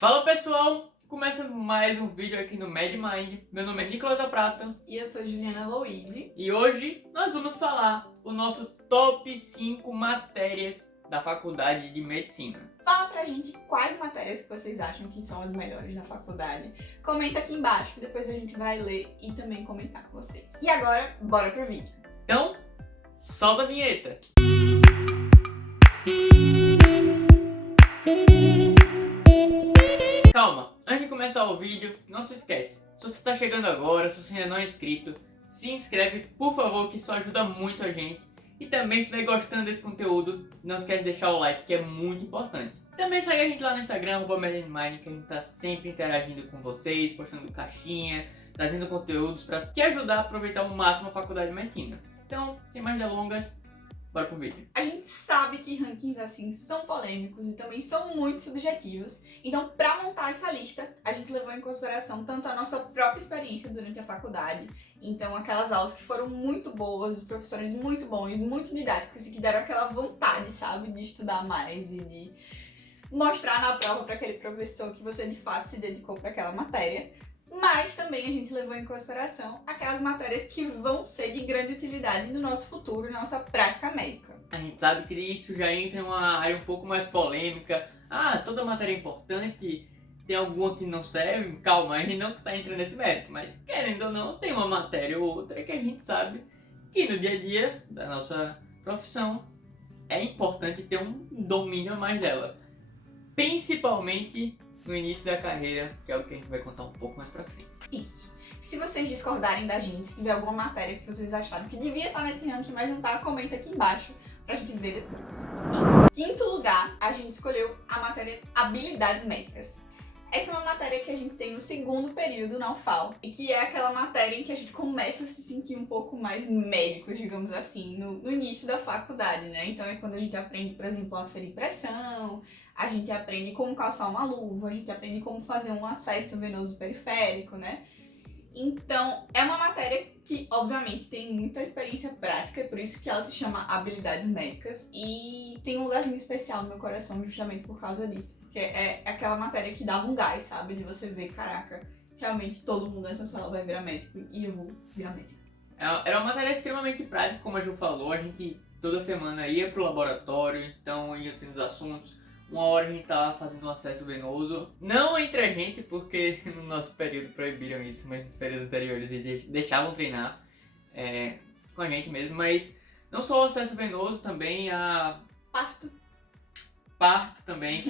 Fala pessoal, começa mais um vídeo aqui no MedMind. Meu nome é Nicolas da Prata E eu sou Juliana Louise. e hoje nós vamos falar o nosso top 5 matérias da faculdade de medicina. Fala pra gente quais matérias que vocês acham que são as melhores da faculdade. Comenta aqui embaixo que depois a gente vai ler e também comentar com vocês. E agora, bora pro vídeo. Então, solta a vinheta! Calma, antes de começar o vídeo, não se esquece, se você está chegando agora, se você ainda não é inscrito, se inscreve por favor, que isso ajuda muito a gente. E também, se estiver gostando desse conteúdo, não esquece de deixar o like, que é muito importante. Também segue a gente lá no Instagram, @MedMind, que a gente está sempre interagindo com vocês, postando caixinha, trazendo conteúdos para te ajudar a aproveitar ao máximo a faculdade de medicina. Então, sem mais delongas, bora pro vídeo. A gente sabe que rankings assim são polêmicos e também são muito subjetivos. Então, para montar essa lista, a gente levou em consideração tanto a nossa própria experiência durante a faculdade, então aquelas aulas que foram muito boas, os professores muito bons, muito didáticos e que deram aquela vontade, sabe, de estudar mais e de mostrar na prova para aquele professor que você de fato se dedicou para aquela matéria. Mas também a gente levou em consideração aquelas matérias que vão ser de grande utilidade no nosso futuro, na nossa prática médica. A gente sabe que isso já entra em uma área um pouco mais polêmica. Ah, toda matéria é importante, tem alguma que não serve. Calma, a gente não está entrando nesse mérito, mas querendo ou não, tem uma matéria ou outra que a gente sabe que no dia a dia da nossa profissão é importante ter um domínio a mais dela. Principalmente no início da carreira, que é o que a gente vai contar um pouco mais pra frente. Isso. Se vocês discordarem da gente, se tiver alguma matéria que vocês acharam que devia estar nesse ranking, mas não tá, comenta aqui embaixo pra gente ver depois. Em quinto lugar, a gente escolheu a matéria Habilidades Médicas. Essa é uma matéria que a gente tem no segundo período na UFAL, e que é aquela matéria em que a gente começa a se sentir um pouco mais médico, digamos assim, no início da faculdade, né? Então é quando a gente aprende, por exemplo, a aferir pressão, a gente aprende como calçar uma luva, a gente aprende como fazer um acesso venoso periférico, né? Então, é uma matéria que, obviamente, tem muita experiência prática, é por isso que ela se chama Habilidades Médicas, e tem um lugarzinho especial no meu coração justamente por causa disso, porque é aquela matéria que dava um gás, sabe? De você ver, caraca, realmente todo mundo nessa sala vai virar médico e eu vou virar médico. Era uma matéria extremamente prática, como a Ju falou. A gente toda semana ia pro laboratório, então ia tendo os assuntos. Uma hora a gente tava fazendo um acesso venoso, não entre a gente, porque no nosso período proibiram isso, mas nos períodos anteriores eles deixavam treinar com a gente mesmo. Mas não só o acesso venoso, também a parto também,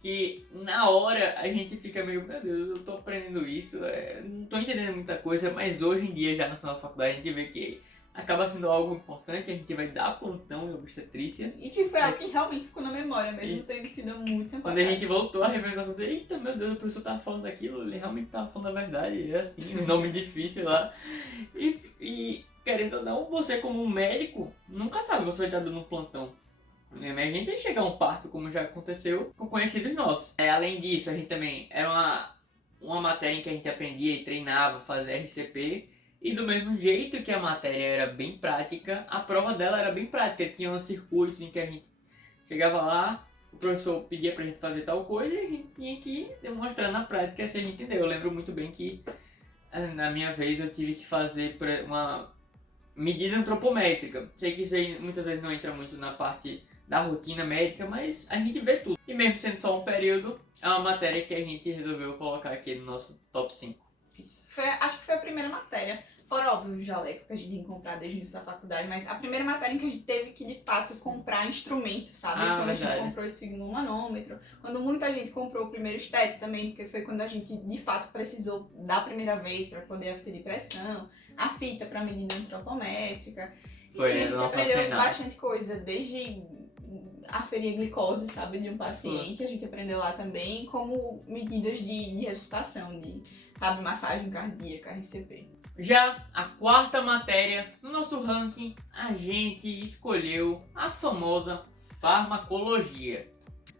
que na hora a gente fica meio, meu Deus, eu tô aprendendo isso, não tô entendendo muita coisa, mas hoje em dia, já no final da faculdade, a gente vê que acaba sendo algo importante. A gente vai dar plantão em obstetrícia. E que foi algo que realmente ficou na memória, mesmo tendo sido muito tempo Quando a gente voltou a rever o assunto, eita, meu Deus, o professor tava falando daquilo, ele realmente tava falando a verdade, era assim, um nome difícil lá. E querendo ou não, você como médico, nunca sabe que você vai estar dando um plantão. Emergência chegar a um parto, como já aconteceu com conhecidos nossos. Além disso, a gente também era uma matéria em que a gente aprendia e treinava fazer RCP. E do mesmo jeito que a matéria era bem prática, a prova dela era bem prática. Tinha uns circuitos em que a gente chegava lá, o professor pedia pra gente fazer tal coisa e a gente tinha que demonstrar na prática se a gente entendeu. Eu lembro muito bem que na minha vez eu tive que fazer uma medida antropométrica. Sei que isso aí muitas vezes não entra muito na parte da rotina médica, mas a gente vê tudo. E mesmo sendo só um período, é uma matéria que a gente resolveu colocar aqui no nosso top 5. Isso. Acho que foi a primeira matéria, fora óbvio o jaleco que a gente tem que comprar desde o início da faculdade, mas a primeira matéria em que a gente teve que de fato comprar instrumento, sabe? Quando verdade. A gente comprou esse manômetro, quando muita gente comprou o primeiro estético também, porque foi quando a gente de fato precisou da primeira vez para poder aferir pressão, a fita para medida antropométrica. Foi, enfim, a gente nossa aprendeu arsenal. bastante coisa, desde aferir a glicose, sabe, de um paciente, a gente aprendeu lá também, como medidas de ressuscitação, sabe, massagem cardíaca, RCP. Já a quarta matéria no nosso ranking, a gente escolheu a famosa farmacologia.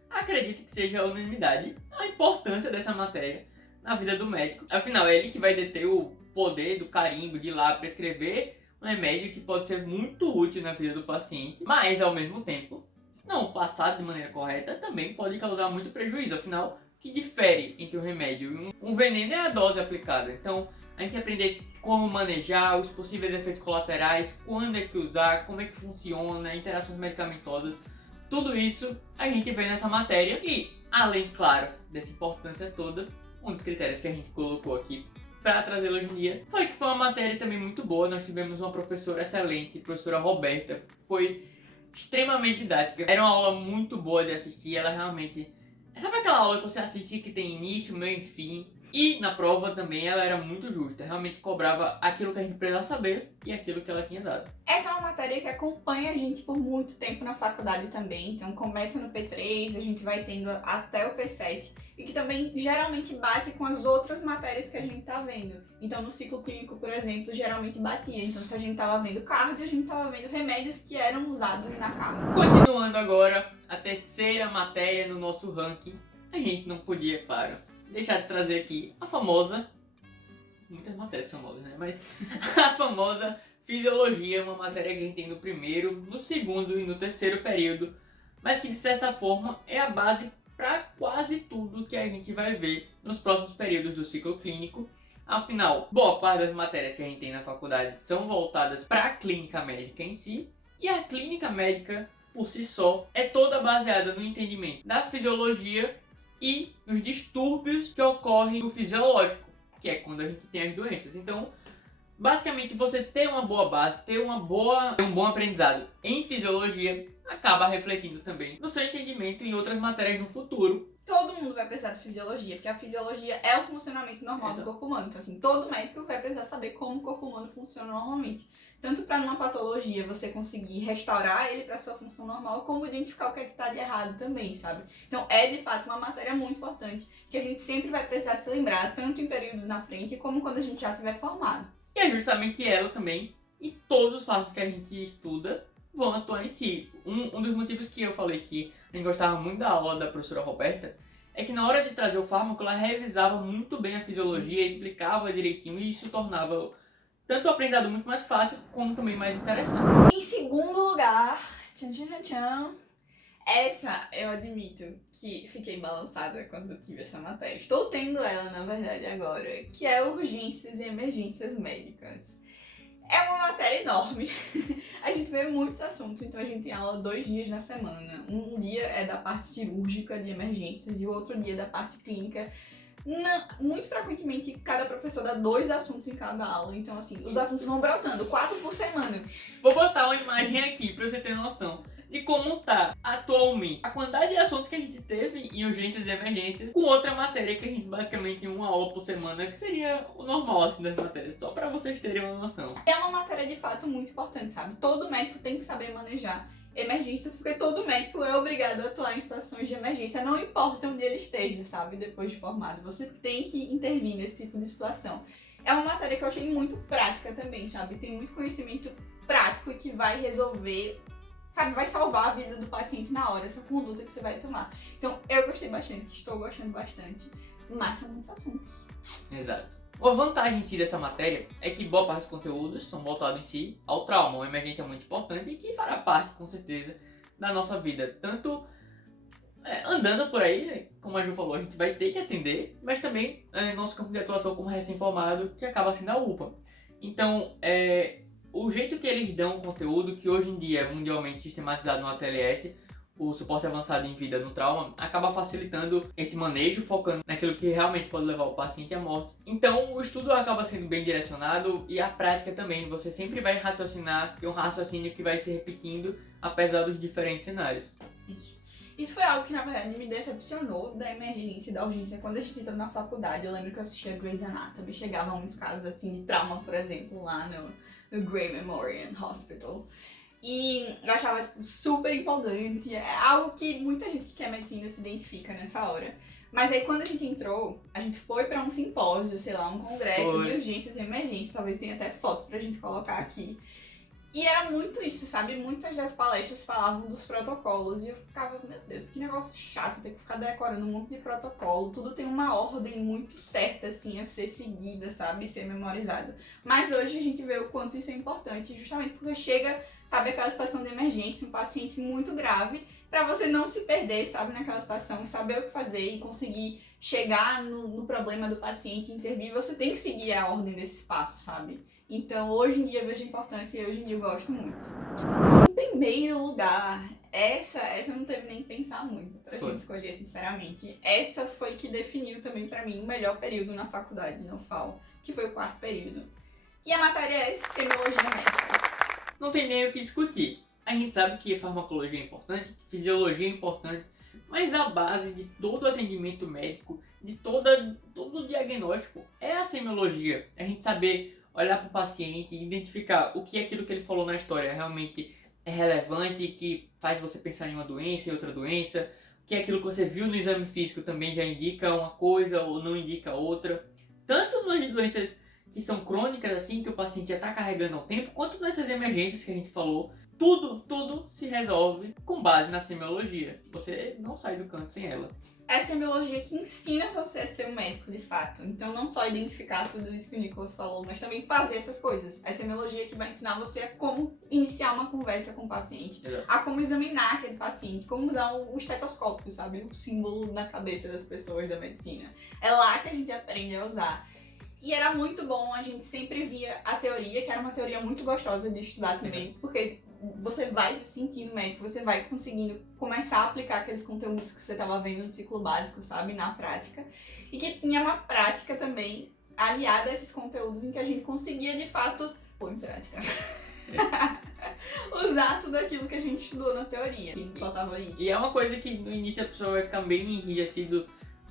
Acredito que seja a unanimidade a importância dessa matéria na vida do médico. Afinal, é ele que vai deter o poder do carimbo de ir lá prescrever um remédio que pode ser muito útil na vida do paciente, mas ao mesmo tempo, se não passado de maneira correta, também pode causar muito prejuízo. Afinal, que difere entre um remédio. Um veneno é a dose aplicada, então a gente aprender como manejar, os possíveis efeitos colaterais, quando é que usar, como é que funciona, interações medicamentosas, tudo isso a gente vê nessa matéria. E, além, claro, dessa importância toda, um dos critérios que a gente colocou aqui para trazê-lo hoje em dia foi que foi uma matéria também muito boa. Nós tivemos uma professora excelente, a professora Roberta, foi extremamente didática, era uma aula muito boa de assistir, ela realmente... Sabe aquela aula que você assiste que tem início, meio e fim? E na prova também ela era muito justa, realmente cobrava aquilo que a gente precisava saber e aquilo que ela tinha dado. Essa é uma matéria que acompanha a gente por muito tempo na faculdade também, então começa no P3, a gente vai tendo até o P7, e que também geralmente bate com as outras matérias que a gente tá vendo. Então no ciclo clínico, por exemplo, geralmente batia, então se a gente tava vendo cardio, a gente tava vendo remédios que eram usados na cardio. Continuando agora, a terceira matéria no nosso ranking, a gente não podia, claro, deixar de trazer aqui a famosa, muitas matérias famosas, né? Mas a famosa fisiologia, uma matéria que a gente tem no primeiro, no segundo e no terceiro período, mas que de certa forma é a base para quase tudo que a gente vai ver nos próximos períodos do ciclo clínico. Afinal, boa parte das matérias que a gente tem na faculdade são voltadas para a clínica médica em si, e a clínica médica por si só é toda baseada no entendimento da fisiologia e nos distúrbios que ocorrem no fisiológico, que é quando a gente tem as doenças. Então, basicamente, você ter uma boa base, ter um bom aprendizado em fisiologia, acaba refletindo também no seu entendimento em outras matérias no futuro. Todo mundo vai precisar de fisiologia, porque a fisiologia é o funcionamento normal do corpo humano. Então, assim, todo médico vai precisar saber como o corpo humano funciona normalmente. Tanto para numa patologia você conseguir restaurar ele para sua função normal, como identificar o que é que tá de errado também, sabe? Então, é de fato uma matéria muito importante, que a gente sempre vai precisar se lembrar, tanto em períodos na frente, como quando a gente já estiver formado. E é justamente ela também, e todos os fatos que a gente estuda, vão atuar em si. Um dos motivos que eu falei que a gente gostava muito da aula da professora Roberta é que na hora de trazer o fármaco ela revisava muito bem a fisiologia, explicava direitinho e isso tornava tanto o aprendizado muito mais fácil como também mais interessante. Em segundo lugar, essa eu admito que fiquei balançada quando eu tive essa matéria. Estou tendo ela, na verdade, agora, que é urgências e emergências médicas. É uma matéria enorme. A gente vê muitos assuntos, então a gente tem aula 2 dias na semana. Um dia é da parte cirúrgica de emergências e o outro dia da parte clínica. Muito frequentemente, cada professor dá 2 assuntos em cada aula. Então, assim, os assuntos vão brotando, 4 por semana. Vou botar uma imagem aqui pra você ter noção de como tá atualmente a quantidade de assuntos que a gente teve em urgências e emergências com outra matéria que a gente basicamente tem uma aula por semana, que seria o normal assim das matérias, só pra vocês terem uma noção. É uma matéria de fato muito importante, sabe? Todo médico tem que saber manejar emergências, porque todo médico é obrigado a atuar em situações de emergência, não importa onde ele esteja, sabe? Depois de formado, você tem que intervir nesse tipo de situação. É uma matéria que eu achei muito prática também, sabe? Tem muito conhecimento prático que vai resolver, sabe, vai salvar a vida do paciente na hora, essa conduta que você vai tomar. Então, eu gostei bastante, estou gostando bastante, mas são muitos assuntos. Exato. Uma vantagem em si dessa matéria é que boa parte dos conteúdos são voltados em si ao trauma, uma emergência muito importante e que fará parte, com certeza, da nossa vida. Tanto andando por aí, né, como a Ju falou, a gente vai ter que atender, mas também nosso campo de atuação como recém-formado, que acaba sendo a UPA. Então, o jeito que eles dão o conteúdo, que hoje em dia é mundialmente sistematizado no ATLS, o suporte avançado em vida no trauma, acaba facilitando esse manejo, focando naquilo que realmente pode levar o paciente à morte. Então, o estudo acaba sendo bem direcionado e a prática também. Você sempre vai raciocinar, tem um raciocínio que vai se repetindo, apesar dos diferentes cenários. Isso foi algo que, na verdade, me decepcionou da emergência e da urgência quando a gente entrou na faculdade. Eu lembro que eu assistia Grey's Anatomy, chegavam uns casos assim de trauma, por exemplo, lá no Grey Memorial Hospital. E eu achava, tipo, super empolgante. É algo que muita gente que quer medicina se identifica nessa hora. Mas aí quando a gente entrou, a gente foi pra um simpósio, sei lá, um congresso de urgências e emergências. Talvez tenha até fotos pra gente colocar aqui. E era muito isso, sabe? Muitas das palestras falavam dos protocolos. E eu ficava, meu Deus, que negócio chato ter que ficar decorando um monte de protocolo. Tudo tem uma ordem muito certa, assim, a ser seguida, sabe? Ser memorizado. Mas hoje a gente vê o quanto isso é importante, justamente porque chega, sabe, aquela situação de emergência, um paciente muito grave, pra você não se perder, sabe, naquela situação, saber o que fazer e conseguir chegar no problema do paciente, intervir, você tem que seguir a ordem desse passo, sabe? Então, hoje em dia eu vejo a importância e hoje em dia eu gosto muito. Em primeiro lugar, essa não teve nem que pensar muito pra gente escolher, sinceramente. Essa foi que definiu também pra mim o melhor período na faculdade, no FAO, que foi o 4º período. E a matéria é Semiologia Médica. Não tem nem o que discutir. A gente sabe que farmacologia é importante, fisiologia é importante, mas a base de todo o atendimento médico, de todo o diagnóstico, é a semiologia. A gente saber olhar para o paciente e identificar o que aquilo que ele falou na história realmente é relevante, que faz você pensar em uma doença e outra doença, o que aquilo que você viu no exame físico também já indica uma coisa ou não indica outra. Tanto nas doenças que são crônicas, assim, que o paciente já está carregando ao tempo, quanto nessas emergências que a gente falou. Tudo se resolve com base na semiologia. Você não sai do canto sem ela. É a semiologia que ensina você a ser um médico de fato. Então não só identificar tudo isso que o Nicolas falou, mas também fazer essas coisas. É a semiologia que vai ensinar você a como iniciar uma conversa com o paciente. Exato. A como examinar aquele paciente, como usar o estetoscópio, sabe? O símbolo na cabeça das pessoas da medicina. É lá que a gente aprende a usar. E era muito bom, a gente sempre via a teoria, que era uma teoria muito gostosa de estudar também, porque você vai se sentindo médico, você vai conseguindo começar a aplicar aqueles conteúdos que você estava vendo no ciclo básico, sabe, na prática. E que tinha uma prática também aliada a esses conteúdos em que a gente conseguia, de fato, pôr em prática. Usar tudo aquilo que a gente estudou na teoria. E faltava isso. E é uma coisa que no início a pessoa vai ficar bem enrijecida.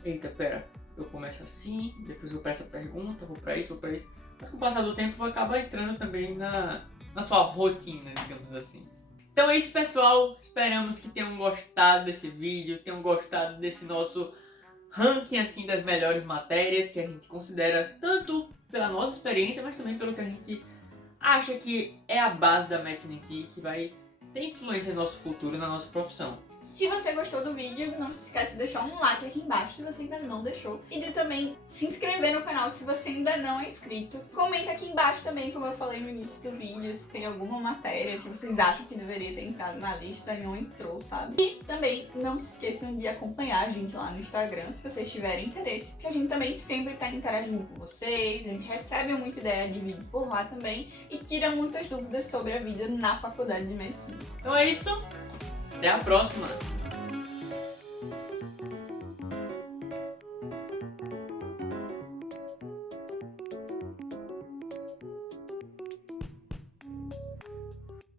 Eita, pera, eu começo assim, depois eu peço a pergunta, vou pra isso. Mas com o passar do tempo vai acabar entrando também na sua rotina, digamos assim. Então é isso, pessoal. Esperamos que tenham gostado desse vídeo, tenham gostado desse nosso ranking assim das melhores matérias que a gente considera tanto pela nossa experiência, mas também pelo que a gente acha que é a base da medicina em si, que vai ter influência no nosso futuro, na nossa profissão. Se você gostou do vídeo, não se esquece de deixar um like aqui embaixo se você ainda não deixou. E de também se inscrever no canal se você ainda não é inscrito. Comenta aqui embaixo também, como eu falei no início do vídeo, se tem alguma matéria que vocês acham que deveria ter entrado na lista e não entrou, sabe? E também não se esqueçam de acompanhar a gente lá no Instagram, se vocês tiverem interesse, porque a gente também sempre tá interagindo com vocês, a gente recebe muita ideia de vídeo por lá também e tira muitas dúvidas sobre a vida na faculdade de medicina. Então é isso. Até a próxima!